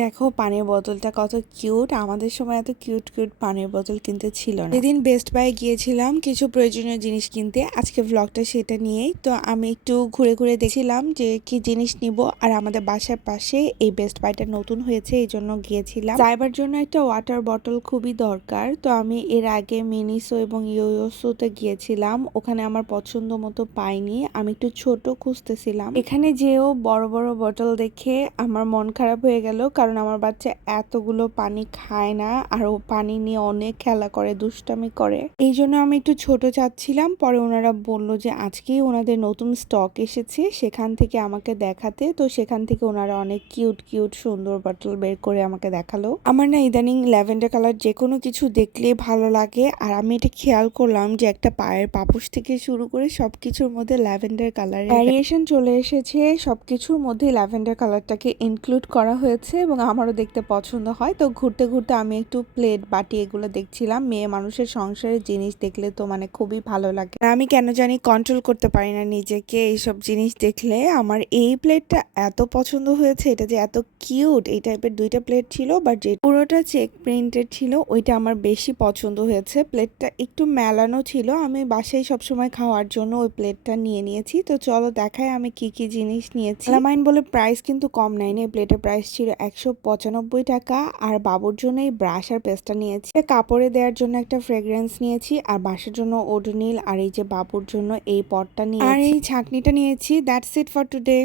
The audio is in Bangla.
দেখো পানির বোতলটা কত কিউট। আমাদের সময় এত কিউট কিউট পানির বোতল কিনতে ছিল না। সেদিন বেস্ট বাই গিয়েছিলাম কিছু প্রয়োজনীয় জিনিস কিনতে। আজকে ব্লগটা সেটা নিয়েই। তো আমি একটু ঘুরে ঘুরে দেখছিলাম যে কি জিনিস নিব। আর আমাদের বাসার পাশে এই বেস্ট বাইটা নতুন হয়েছে, এই জন্য গিয়েছিলাম। যাইবার জন্য একটা ওয়াটার বটল খুবই দরকার। তো আমি এর আগে মিনিসো এবং ইয়োসোতে গিয়েছিলাম, ওখানে আমার পছন্দ মতো পাইনি। আমি একটু ছোট খুঁজতেছিলাম। এখানে যেও বড় বড় বটল দেখে আমার মন খারাপ হয়ে গেল, কারণ আমার বাচ্চা এতগুলো পানি খায় না আর ও পানি নিয়ে অনেক খেলা করে, দুষ্টামি করে। এই জন্য আমি একটু ছোট চাচ্ছিলাম। পরে ওনারা বলল যে আজকেই ওনাদের নতুন স্টক এসেছে, সেখান থেকে আমাকে দেখাতে। তো সেখান থেকে ওনারা অনেক কিউট কিউট সুন্দর বটল বের করে আমাকে দেখালো। আমার না ইদানিং ল্যাভেন্ডার কালার যে কোনো কিছু দেখলে ভালো লাগে। আর আমি এটা খেয়াল করলাম যে একটা পায়ের পাপোশ থেকে শুরু করে সবকিছুর মধ্যে ল্যাভেন্ডার কালার ভ্যারিয়েশন চলে এসেছে। সবকিছুর মধ্যে ল্যাভেন্ডার কালারটাকে ইনক্লুড করা হয়েছে এবং আমারও দেখতে পছন্দ হয়। তো ঘুরতে ঘুরতে আমি একটু প্লেট বাটি এগুলো দেখছিলাম। মেয়ে মানুষের সংসারের জিনিস দেখলে তো মানে খুবই ভালো লাগে। আমি কেন জানি কন্ট্রোল করতে পারি না নিজেকে এইসব জিনিস দেখলে। আমার এই প্লেটটা এত পছন্দ হয়েছে, এটা যে এত কিউট। এই টাইপের দুইটা প্লেট ছিল, বাট যে পুরোটা চেক প্রিন্টেড ছিল ওইটা আমার বেশি পছন্দ হয়েছে। প্লেটটা একটু মেলানো ছিল, আমি বাসায় সবসময় খাওয়ার জন্য ওই প্লেটটা নিয়ে নিয়েছি। তো চলো দেখায় আমি কি কি জিনিস নিয়েছি। মেলামাইন বলে প্রাইস কিন্তু কম নেয়নি। এই প্লেটের প্রাইস ছিল 195 টাকা। আর বাবুর জন্য এই ব্রাশ আর পেস্টটা নিয়েছি। কাপড়ে দেওয়ার জন্য একটা ফ্রেগ্রেন্স নিয়েছি, আর বাসার জন্য ওডোনিল, আর এই যে বাবুর জন্য এই পটটা নিয়েছি, আর এই ছাঁকনিটা নিয়েছি। That's it for today.